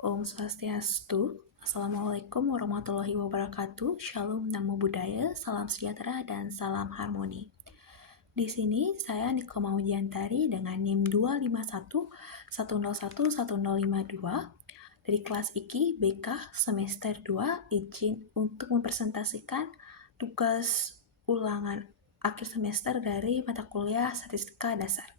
Om Swastiastu. Assalamualaikum warahmatullahi wabarakatuh. Shalom, namo buddhaya, salam sejahtera, dan salam harmoni. Di sini saya Niko Maujiantari dengan NIM 251101152 dari kelas IKI BK semester 2, izin untuk mempresentasikan tugas ulangan akhir semester dari mata kuliah Statistika Dasar.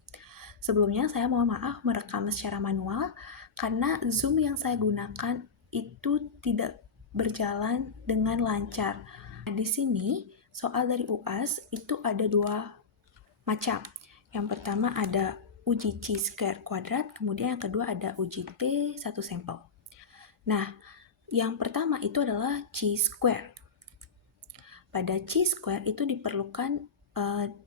Sebelumnya saya mohon maaf merekam secara manual karena Zoom yang saya gunakan itu tidak berjalan dengan lancar. Nah, di sini soal dari UAS itu ada dua macam. Yang pertama ada uji chi-square kuadrat, kemudian yang kedua ada uji T satu sampel. Nah, yang pertama itu adalah chi-square. Pada chi-square itu diperlukan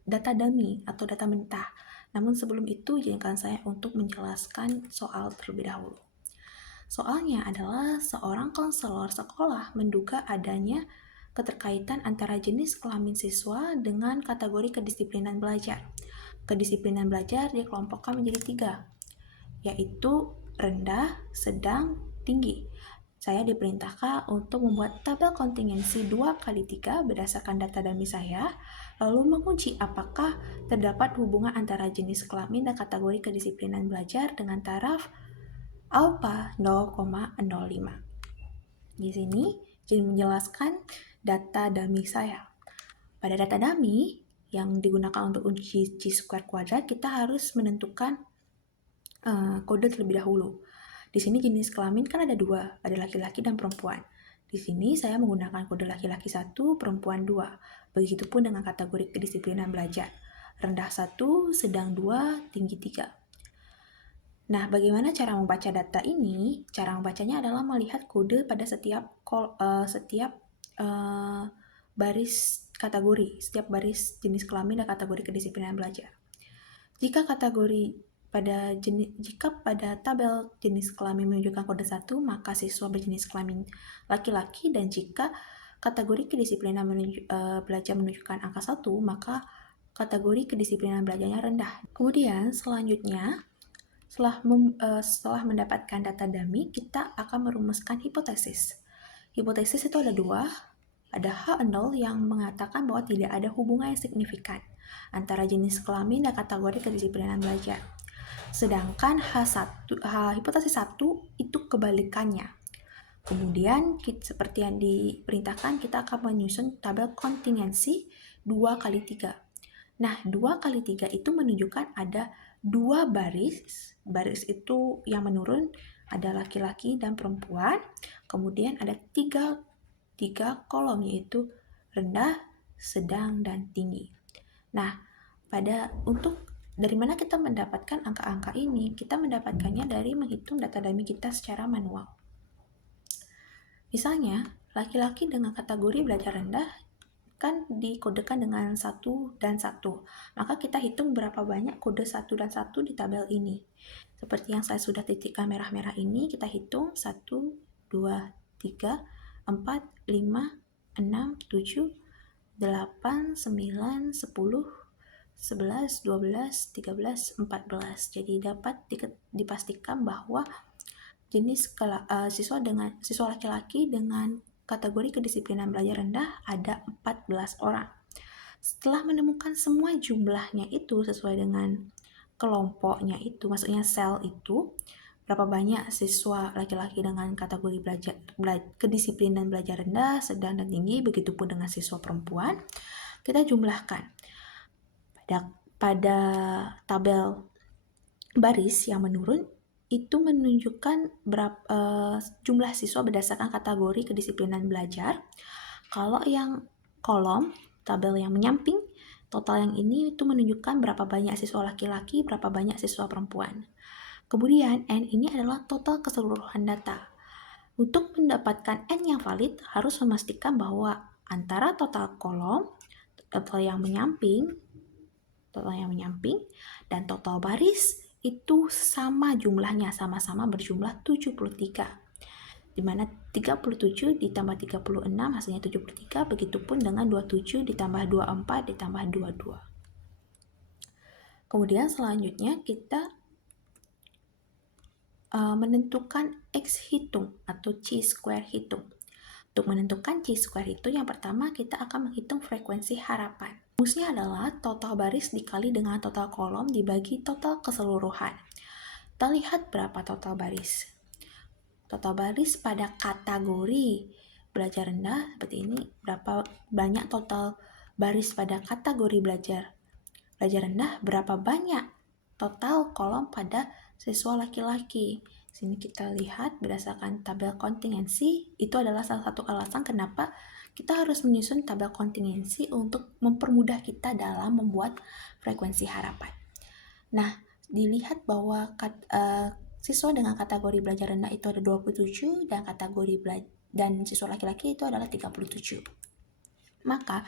data dummy atau data mentah. Namun sebelum itu, izinkan saya untuk menjelaskan soal terlebih dahulu. Soalnya adalah seorang konselor sekolah menduga adanya keterkaitan antara jenis kelamin siswa dengan kategori kedisiplinan belajar. Kedisiplinan belajar dikelompokkan menjadi 3, yaitu rendah, sedang, tinggi. Saya diperintahkan untuk membuat tabel kontingensi 2x3 berdasarkan data dummy saya, lalu menguji apakah terdapat hubungan antara jenis kelamin dan kategori kedisiplinan belajar dengan taraf alfa 0,05. Di sini jadi menjelaskan data dummy saya. Pada data dummy yang digunakan untuk uji chi-square kuadrat, kita harus menentukan kode terlebih dahulu. Di sini jenis kelamin kan ada 2, ada laki-laki dan perempuan. Di sini saya menggunakan kode laki-laki 1, perempuan 2. Begitupun dengan kategori kedisiplinan belajar. Rendah 1, sedang 2, tinggi 3. Nah, bagaimana cara membaca data ini? Cara membacanya adalah melihat kode pada setiap baris kategori, setiap baris jenis kelamin dan kategori kedisiplinan belajar. Jika pada tabel jenis kelamin menunjukkan kode 1, maka siswa berjenis kelamin laki-laki, dan jika kategori kedisiplinan belajar menunjukkan angka 1, maka kategori kedisiplinan belajarnya rendah. Kemudian selanjutnya, setelah mendapatkan data dummy, kita akan merumuskan hipotesis. Hipotesis itu ada 2. Ada H0 yang mengatakan bahwa tidak ada hubungan yang signifikan antara jenis kelamin dan kategori kedisiplinan belajar. Sedangkan hipotesis 1 itu kebalikannya. Kemudian, seperti yang diperintahkan, kita akan menyusun tabel kontingensi 2x3. Nah, 2x3 itu menunjukkan ada 2 baris. Baris itu yang menurun, ada laki-laki dan perempuan. Kemudian ada 3 kolom, yaitu rendah, sedang, dan tinggi. Nah, dari mana kita mendapatkan angka-angka ini? Kita mendapatkannya dari menghitung data dummy kita secara manual. Misalnya, laki-laki dengan kategori belajar rendah kan dikodekan dengan 1 dan 1. Maka kita hitung berapa banyak kode 1 dan 1 di tabel ini. Seperti yang saya sudah titikkan merah-merah ini, kita hitung 1, 2, 3, 4, 5, 6, 7, 8, 9, 10, 11, 12, 13, 14. Jadi dapat dipastikan bahwa jenis siswa laki-laki dengan kategori kedisiplinan belajar rendah ada 14 orang. Setelah menemukan semua jumlahnya itu sesuai dengan kelompoknya itu, maksudnya sel itu, berapa banyak siswa laki-laki dengan kategori kedisiplinan belajar rendah, sedang, dan tinggi, begitupun dengan siswa perempuan, kita jumlahkan. Pada tabel baris yang menurun, itu menunjukkan jumlah siswa berdasarkan kategori kedisiplinan belajar. Kalau yang kolom, tabel yang menyamping, total yang ini itu menunjukkan berapa banyak siswa laki-laki, berapa banyak siswa perempuan. Kemudian N ini adalah total keseluruhan data. Untuk mendapatkan N yang valid, harus memastikan bahwa antara total kolom, total yang menyamping, dan total baris itu sama jumlahnya, sama-sama berjumlah 73. Di mana 37 ditambah 36 hasilnya 73, begitupun dengan 27 ditambah 24 ditambah 22. Kemudian selanjutnya kita menentukan X hitung atau chi-square hitung. Untuk menentukan chi-square itu, yang pertama kita akan menghitung frekuensi harapan. Rumusnya adalah total baris dikali dengan total kolom dibagi total keseluruhan. Kita lihat berapa total baris. Total baris pada kategori belajar rendah seperti ini, berapa banyak total baris pada kategori belajar rendah, berapa banyak total kolom pada siswa laki-laki. Sini kita lihat berdasarkan tabel kontingensi, itu adalah salah satu alasan kenapa kita harus menyusun tabel kontingensi untuk mempermudah kita dalam membuat frekuensi harapan. Nah, dilihat bahwa siswa dengan kategori belajar rendah itu ada 27 dan kategori dan siswa laki-laki itu adalah 37. Maka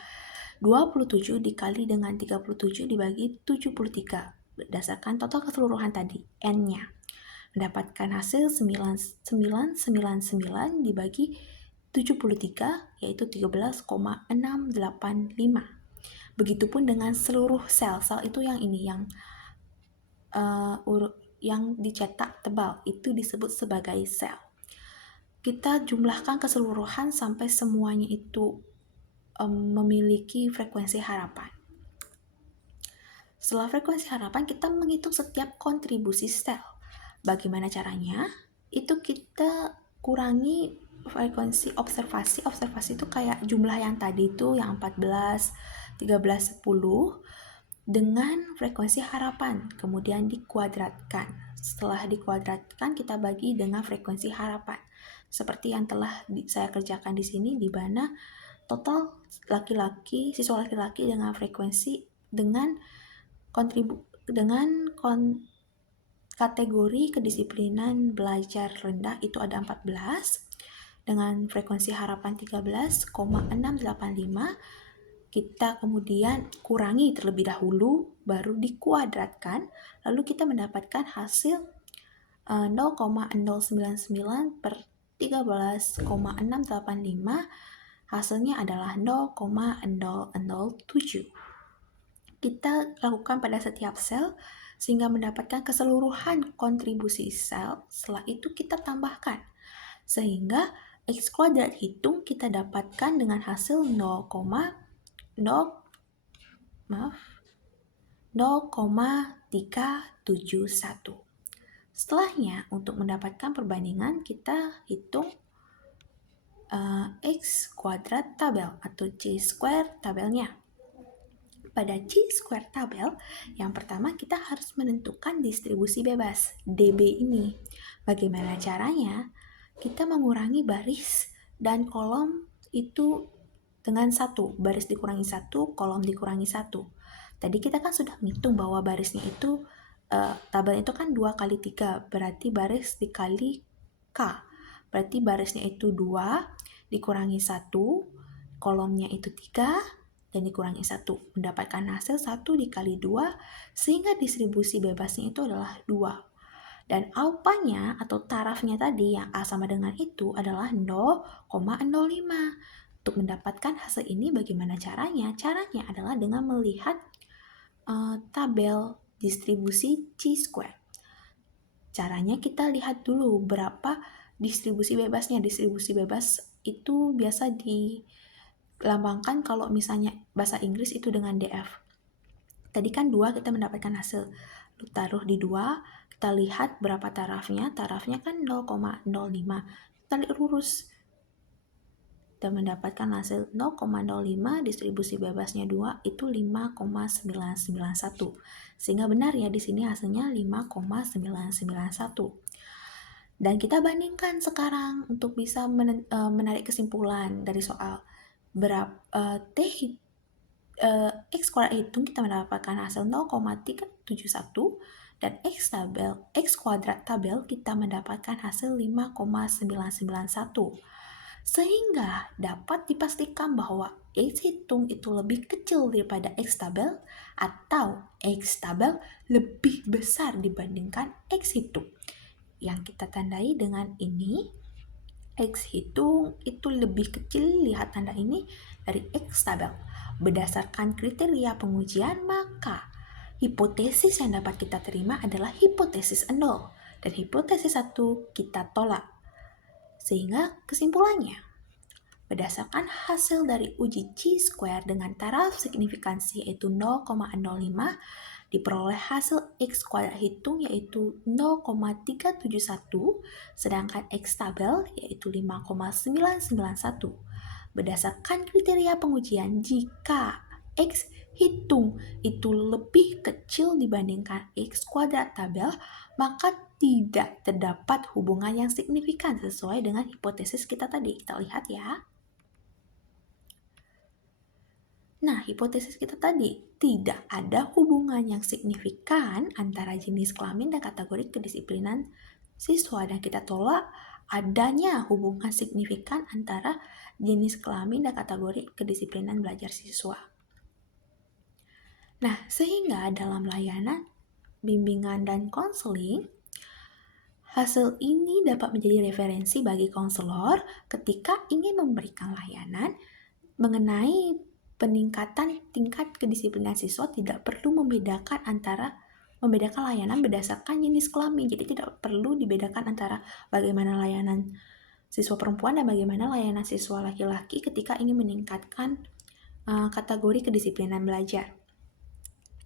27 dikali dengan 37 dibagi 73 berdasarkan total keseluruhan tadi, N-nya. Mendapatkan hasil 9999 dibagi 73, yaitu 13,685. Begitupun dengan seluruh sel. Sel itu yang ini, yang dicetak tebal, itu disebut sebagai sel. Kita jumlahkan keseluruhan sampai semuanya itu memiliki frekuensi harapan. Setelah frekuensi harapan, kita menghitung setiap kontribusi sel. Bagaimana caranya? Itu kita kurangi frekuensi observasi. Observasi itu kayak jumlah yang tadi itu, yang 14, 13, 10, dengan frekuensi harapan. Kemudian dikuadratkan. Setelah dikuadratkan, kita bagi dengan frekuensi harapan. Seperti yang telah saya kerjakan di sini, di mana total siswa laki-laki dengan frekuensi dengan kategori kedisiplinan belajar rendah itu ada 14 dengan frekuensi harapan 13,685. Kita kemudian kurangi terlebih dahulu, baru dikuadratkan, lalu kita mendapatkan hasil 0,099 per 13,685. Hasilnya adalah 0,007. Kita lakukan pada setiap sel sehingga mendapatkan keseluruhan kontribusi sel. Setelah itu kita tambahkan sehingga X kuadrat hitung kita dapatkan dengan hasil 0,371. Setelahnya, untuk mendapatkan perbandingan, kita hitung X kuadrat tabel atau chi-square tabelnya. Pada chi-square tabel, yang pertama kita harus menentukan distribusi bebas, DB ini. Bagaimana caranya? Kita mengurangi baris dan kolom itu dengan 1. Baris dikurangi 1, kolom dikurangi 1. Tadi kita kan sudah menghitung bahwa barisnya itu, tabel itu kan 2 kali 3, berarti baris dikali K. Berarti barisnya itu 2, dikurangi 1, kolomnya itu 3, dan dikurangi 1, mendapatkan hasil 1 dikali 2, sehingga distribusi bebasnya itu adalah 2. Dan alpanya atau tarafnya tadi yang A sama dengan itu adalah 0,05. Untuk mendapatkan hasil ini bagaimana caranya? Caranya adalah dengan melihat tabel distribusi chi-square. Caranya kita lihat dulu berapa distribusi bebasnya. Distribusi bebas itu biasa dilambangkan kalau misalnya bahasa Inggris itu dengan DF. Tadi kan 2 kita mendapatkan hasil. Lalu taruh di 2, kita lihat berapa tarafnya. Tarafnya kan 0,05. Kita lurus. Kita mendapatkan hasil 0,05, distribusi bebasnya 2 itu 5,991. Sehingga benar ya di sini hasilnya 5,991. Dan kita bandingkan sekarang untuk bisa menarik kesimpulan dari soal X kuadrat hitung kita mendapatkan hasil 0,371 dan X kuadrat tabel kita mendapatkan hasil 5,991. Sehingga dapat dipastikan bahwa X hitung itu lebih kecil daripada X tabel atau X tabel lebih besar dibandingkan X hitung. Yang kita tandai dengan ini, X hitung itu lebih kecil, lihat tanda ini, dari X tabel. Berdasarkan kriteria pengujian, maka hipotesis yang dapat kita terima adalah hipotesis 0, dan hipotesis 1 kita tolak. Sehingga kesimpulannya, berdasarkan hasil dari uji chi-square dengan taraf signifikansi yaitu 0,05, diperoleh hasil X kuadrat hitung yaitu 0,371, sedangkan X tabel yaitu 5,991. Berdasarkan kriteria pengujian, jika X hitung itu lebih kecil dibandingkan X kuadrat tabel, maka tidak terdapat hubungan yang signifikan sesuai dengan hipotesis kita tadi. Kita lihat ya. Nah, hipotesis kita tadi, tidak ada hubungan yang signifikan antara jenis kelamin dan kategori kedisiplinan siswa, dan kita tolak adanya hubungan signifikan antara jenis kelamin dan kategori kedisiplinan belajar siswa. Nah, sehingga dalam layanan bimbingan dan konseling, hasil ini dapat menjadi referensi bagi konselor ketika ingin memberikan layanan mengenai peningkatan tingkat kedisiplinan siswa. Tidak perlu membedakan layanan berdasarkan jenis kelamin. Jadi tidak perlu dibedakan antara bagaimana layanan siswa perempuan dan bagaimana layanan siswa laki-laki ketika ingin meningkatkan kategori kedisiplinan belajar.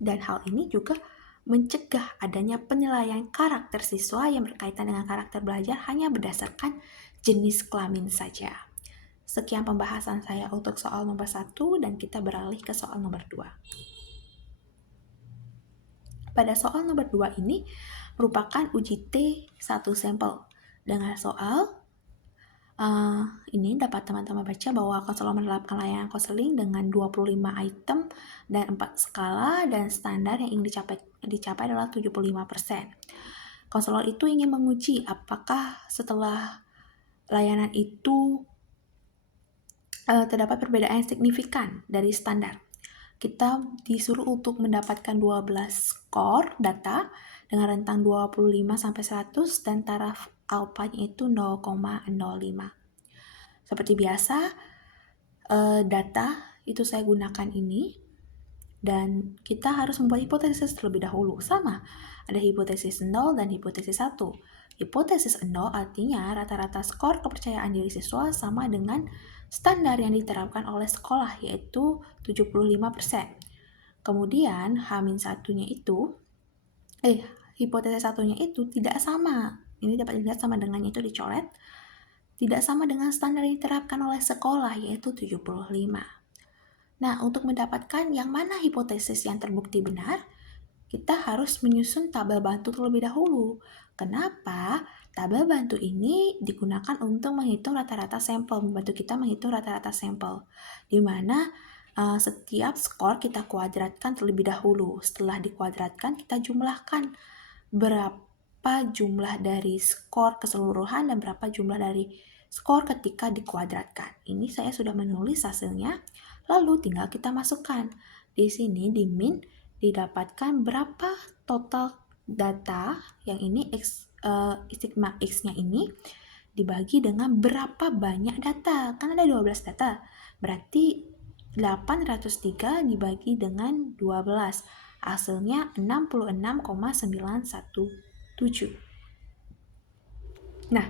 Dan hal ini juga mencegah adanya penilaian karakter siswa yang berkaitan dengan karakter belajar hanya berdasarkan jenis kelamin saja. Sekian pembahasan saya untuk soal nomor 1 dan kita beralih ke soal nomor 2. Pada soal nomor 2 ini merupakan uji T1 sampel. Dengan soal ini dapat teman-teman baca bahwa konselor menerapkan layanan konseling dengan 25 item dan 4 skala, dan standar yang ingin dicapai adalah 75%. Konselor itu ingin menguji apakah setelah layanan itu terdapat perbedaan yang signifikan dari standar. Kita disuruh untuk mendapatkan 12 skor data dengan rentang 25-100 dan taraf alpanya itu 0,05. Seperti biasa, data itu saya gunakan ini, dan kita harus membuat hipotesis terlebih dahulu. Sama, ada hipotesis 0 dan hipotesis 1. Hipotesis 0 artinya rata-rata skor kepercayaan diri siswa sama dengan standar yang diterapkan oleh sekolah, yaitu 75%. Kemudian H-1-nya itu, hipotesis 1-nya itu tidak sama. Ini dapat dilihat sama dengan itu dicoret. Tidak sama dengan standar yang diterapkan oleh sekolah, yaitu 75. Nah, untuk mendapatkan yang mana hipotesis yang terbukti benar, kita harus menyusun tabel bantu terlebih dahulu. Kenapa? Tabel bantu ini digunakan untuk menghitung rata-rata sampel, membantu kita menghitung rata-rata sampel, di mana setiap skor kita kuadratkan terlebih dahulu. Setelah dikuadratkan, kita jumlahkan berapa jumlah dari skor keseluruhan dan berapa jumlah dari skor ketika dikuadratkan. Ini saya sudah menulis hasilnya, lalu tinggal kita masukkan. Di sini di min didapatkan berapa total data, yang ini sigma X-nya ini dibagi dengan berapa banyak data. Kan ada 12 data, berarti 803 dibagi dengan 12. Hasilnya 66,917. Nah,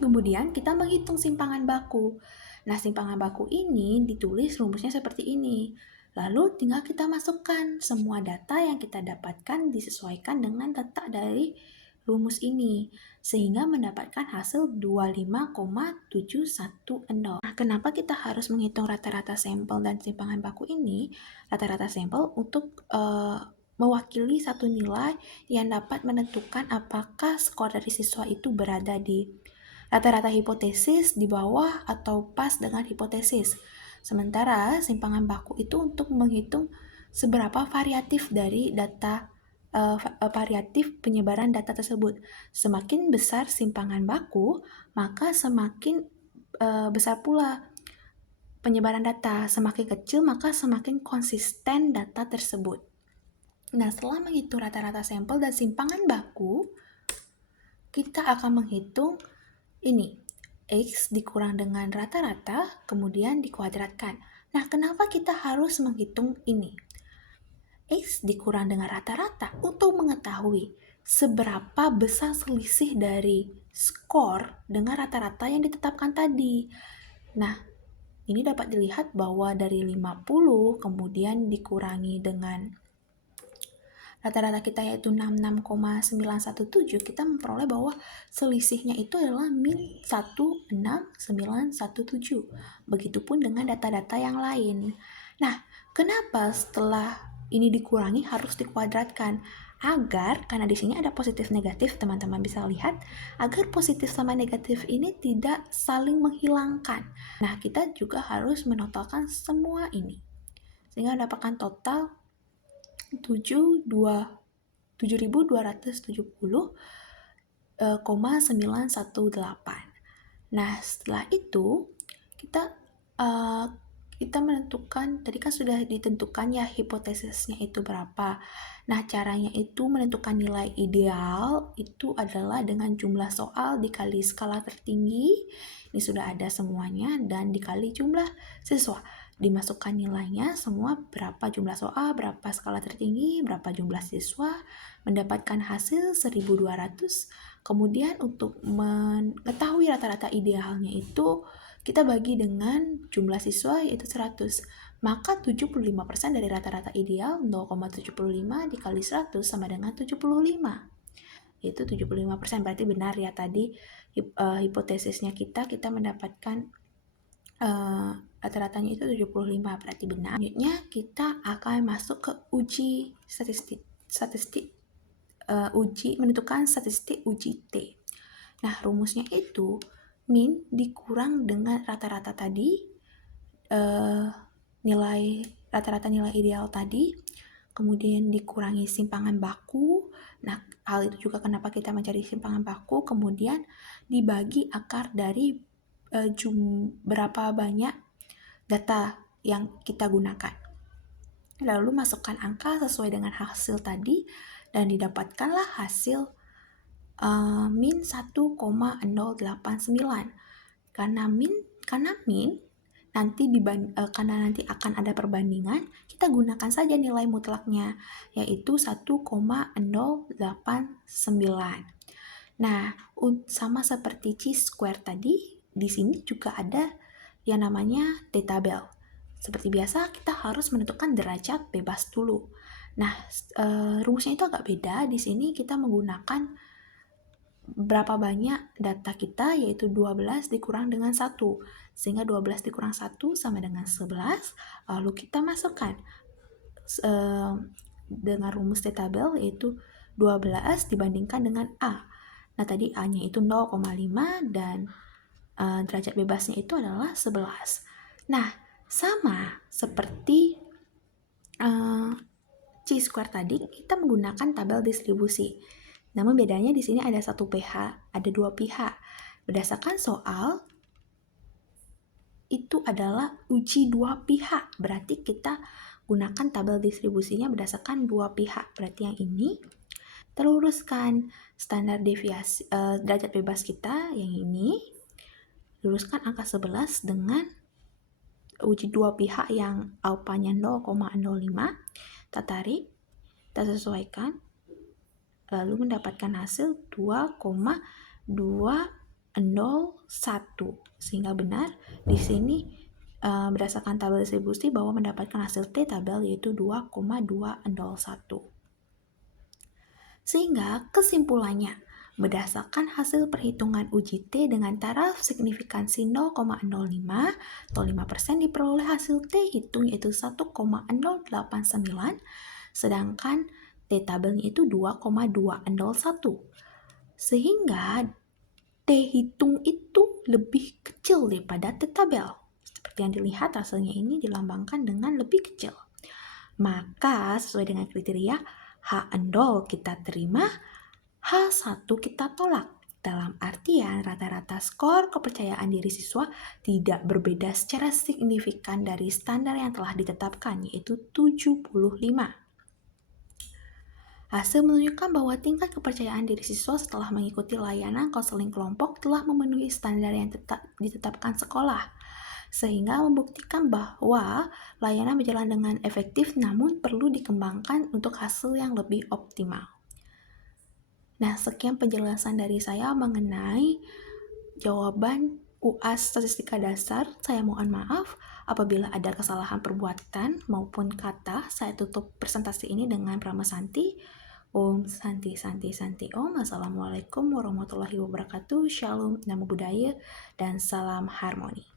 kemudian kita menghitung simpangan baku. Nah, simpangan baku ini ditulis rumusnya seperti ini. Lalu tinggal kita masukkan semua data yang kita dapatkan disesuaikan dengan letak dari rumus ini, sehingga mendapatkan hasil 25,710. Nah, kenapa kita harus menghitung rata-rata sampel dan simpangan baku ini? Rata-rata sampel untuk mewakili satu nilai yang dapat menentukan apakah skor dari siswa itu berada di rata-rata hipotesis, di bawah, atau pas dengan hipotesis. Sementara simpangan baku itu untuk menghitung seberapa variatif dari data variatif penyebaran data tersebut. Semakin besar simpangan baku, maka semakin besar pula penyebaran data. Semakin kecil, maka semakin konsisten data tersebut. Nah, setelah menghitung rata-rata sampel dan simpangan baku, kita akan menghitung ini, X dikurang dengan rata-rata, kemudian dikuadratkan. Nah, kenapa kita harus menghitung ini? X dikurang dengan rata-rata untuk mengetahui seberapa besar selisih dari skor dengan rata-rata yang ditetapkan tadi. Nah, ini dapat dilihat bahwa dari 50 kemudian dikurangi dengan rata-rata kita yaitu 66,917, kita memperoleh bahwa selisihnya itu adalah min 16917. Begitupun dengan data-data yang lain. Nah, kenapa setelah ini dikurangi harus dikuadratkan? Karena di sini ada positif negatif, teman-teman bisa lihat, agar positif sama negatif ini tidak saling menghilangkan. Nah, kita juga harus menotalkan semua ini. Sehingga mendapatkan total 7.270,918. Nah, setelah itu kita menentukan, tadi kan sudah ditentukan ya hipotesisnya itu berapa. Nah, caranya itu menentukan nilai ideal itu adalah dengan jumlah soal dikali skala tertinggi, ini sudah ada semuanya, dan dikali jumlah siswa. Dimasukkan nilainya semua, berapa jumlah soal, berapa skala tertinggi, berapa jumlah siswa, mendapatkan hasil 1200. Kemudian untuk mengetahui rata-rata idealnya itu kita bagi dengan jumlah siswa yaitu 100. Maka 75% dari rata-rata ideal 0,75 dikali 100 sama dengan 75. Yaitu 75%, berarti benar ya tadi hipotesisnya kita mendapatkan rata-ratanya itu 75, berarti benar. Selanjutnya kita akan masuk ke uji menentukan statistik uji T. Nah, rumusnya itu min dikurang dengan rata-rata tadi, rata-rata nilai ideal tadi, kemudian dikurangi simpangan baku. Nah, hal itu juga kenapa kita mencari simpangan baku, kemudian dibagi akar dari berapa banyak data yang kita gunakan. Lalu masukkan angka sesuai dengan hasil tadi dan didapatkanlah hasil min 1,089. Karena min karena nanti akan ada perbandingan, kita gunakan saja nilai mutlaknya yaitu 1,089. Nah, sama seperti chi-square tadi, di sini juga ada yang namanya t-tabel. Seperti biasa, kita harus menentukan derajat bebas dulu. Nah, rumusnya itu agak beda. Di sini kita menggunakan berapa banyak data kita, yaitu 12 dikurang dengan 1. Sehingga 12 dikurang 1 sama dengan 11. Lalu kita masukkan dengan rumus t-tabel, yaitu 12 dibandingkan dengan A. Nah, tadi A-nya itu 0,5 dan derajat bebasnya itu adalah 11. Nah, sama seperti chi-square tadi, kita menggunakan tabel distribusi. Namun bedanya di sini ada satu pihak, ada dua pihak. Berdasarkan soal, itu adalah uji dua pihak. Berarti kita gunakan tabel distribusinya berdasarkan dua pihak. Berarti yang ini terluruskan standar deviasi derajat bebas kita yang ini, luruskan angka 11 dengan uji dua pihak yang alpanya 0,05, kita tarik, kita sesuaikan, lalu mendapatkan hasil 2,201, sehingga benar di sini berdasarkan tabel distribusi bahwa mendapatkan hasil t-tabel yaitu 2,201. Sehingga kesimpulannya, berdasarkan hasil perhitungan uji T dengan taraf signifikansi 0,05 atau 5% diperoleh hasil T hitung yaitu 1,089, sedangkan T tabelnya itu 2,201. Sehingga T hitung itu lebih kecil daripada T tabel. Seperti yang dilihat hasilnya ini dilambangkan dengan lebih kecil. Maka sesuai dengan kriteria H0 kita terima, H1 kita tolak. Dalam artian rata-rata skor kepercayaan diri siswa tidak berbeda secara signifikan dari standar yang telah ditetapkan, yaitu 75. Hasil menunjukkan bahwa tingkat kepercayaan diri siswa setelah mengikuti layanan konseling kelompok telah memenuhi standar yang ditetapkan sekolah, sehingga membuktikan bahwa layanan berjalan dengan efektif namun perlu dikembangkan untuk hasil yang lebih optimal. Nah, sekian penjelasan dari saya mengenai jawaban UAS Statistika Dasar. Saya mohon maaf apabila ada kesalahan perbuatan maupun kata. Saya tutup presentasi ini dengan Brahma Santi. Om Santi Santi Santi Om. Assalamualaikum warahmatullahi wabarakatuh. Shalom, Namo Buddhaya, dan salam harmoni.